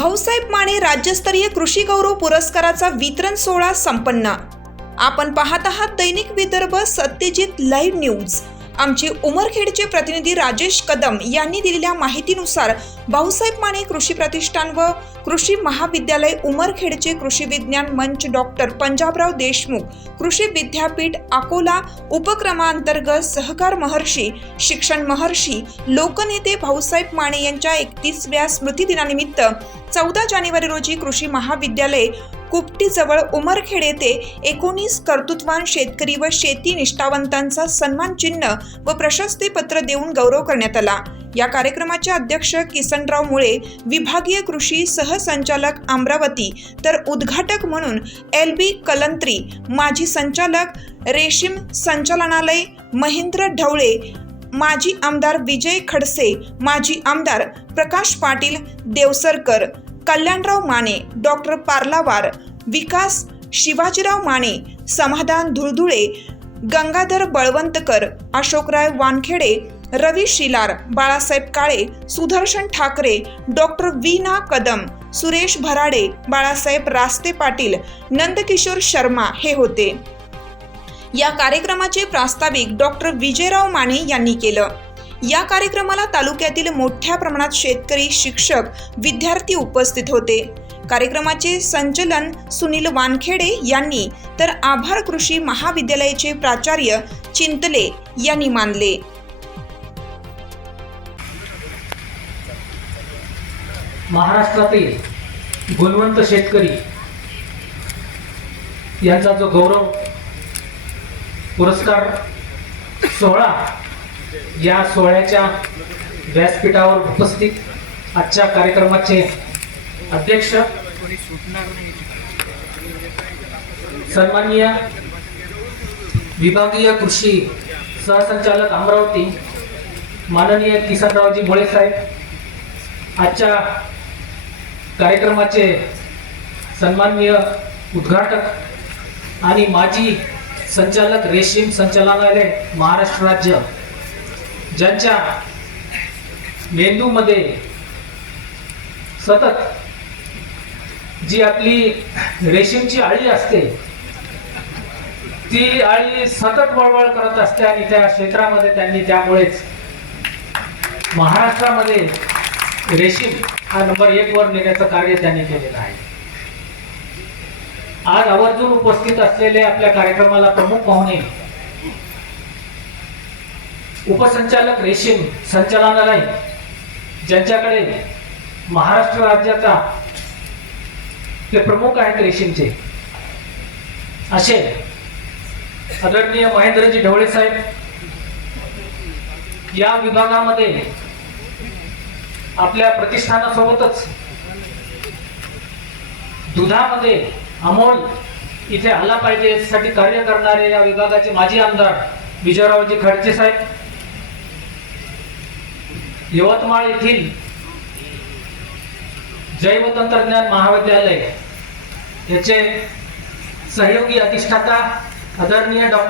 भाऊसाहेब माने राज्यस्तरीय कृषी गौरव पुरस्काराचा वितरण सोहळा संपन्न। आपण पाहत आहात दैनिक विदर्भ सत्यजित लाईव्ह न्यूज। आमचे उमरखेडचे प्रतिनिधी राजेश कदम यांनी दिलेल्या माहितीनुसार भाऊसाहेब माने कृषी प्रतिष्ठान व कृषी महाविद्यालय उमरखेडचे कृषी विज्ञान मंच डॉक्टर पंजाबराव देशमुख कृषी विद्यापीठ अकोला उपक्रमांतर्गत सहकार महर्षी शिक्षण महर्षी लोकनेते भाऊसाहेब माने यांच्या 31व्या स्मृतिदिनानिमित्त 14 जानेवारी रोजी कृषी महाविद्यालय कुपटीजवळ उमरखेड येथे 19 कर्तृत्वान शेतकरी व शेती निष्ठावंतांचा सन्मान चिन्ह व प्रशस्तीपत्र देऊन गौरव करण्यात आला। या कार्यक्रमाचे अध्यक्ष किसनराव मुळे, विभागीय कृषी सहसंचालक अमरावती, तर उद्घाटक म्हणून LB कलंत्री, माजी संचालक रेशीम संचालनालय महेंद्र ढवळे, माजी आमदार विजय खडसे, माजी आमदार प्रकाश पाटील देवसरकर, कल्याणराव माने, डॉक्टर पार्लावार, विकास शिवाजीराव माने, समाधान धुळधुळे, गंगाधर बळवंतकर, अशोकराय वानखेडे, रवी शिलार, बाळासाहेब काळे, सुदर्शन ठाकरे, डॉक्टर वीना कदम, सुरेश भराडे, बाळासाहेब रास्ते पाटील, नंदकिशोर शर्मा हे होते। या कार्यक्रमाचे प्रास्ताविक डॉक्टर विजयराव माने यांनी केलं। या कार्यक्रमाला तालुक्यातील मोठ्या प्रमाणात शेतकरी, शिक्षक, विद्यार्थी उपस्थित होते। कार्यक्रमाचे संचलन सुनील वानखेडे यांनी तर आभार कृषी महाविद्यालयाचे प्राचार्य चिंतले यांनी मानले। महाराष्ट्रातील गुणवंत शेतकरी यांचा जो गौरव पुरस्कार सोहळा, या सोहळ्याच्या व्यासपीठावर उपस्थित आजच्या कार्यक्रमाचे अध्यक्ष सन्माननीय विभागीय कृषी सहसंचालक अमरावती माननीय किसनरावजी मुळे साहेब, आजच्या कार्यक्रमाचे सन्माननीय उद्घाटक आणि माजी संचालक रेशीम संचालनालय महाराष्ट्र राज्य, ज्यांच्या मेंदूमध्ये सतत जी आपली रेशीमची आळी असते, ती आळी सतत वळवळ करत असते आणि त्या क्षेत्रामध्ये त्यांनी त्यामुळेच महाराष्ट्रामध्ये रेशीम हा नंबर 1 वर नेण्याचं कार्य त्यांनी केलेलं आहे। आज आवर्जून उपस्थित असलेले आपल्या कार्यक्रमाला प्रमुख पाहुणे उपसंचालक रेशीम संचालनालय, ज्यांच्याकडे महाराष्ट्र राज्याचा ते प्रमुख आहेत रेशीमचे, असे आदरणीय महेंद्रजी ढवळे साहेब, या विभागामध्ये आपल्या प्रतिष्ठानासोबतच दुधामध्ये अमोल इथे आला पाहिजे यासाठी कार्य करणारे या विभागाचे माजी आमदार विजयरावजी खडसे साहेब, यवतमाळ येथील जैव तंत्रज्ञान महाविद्यालय याचे सहयोगी अधिष्ठाता आदरणीय डॉक्टर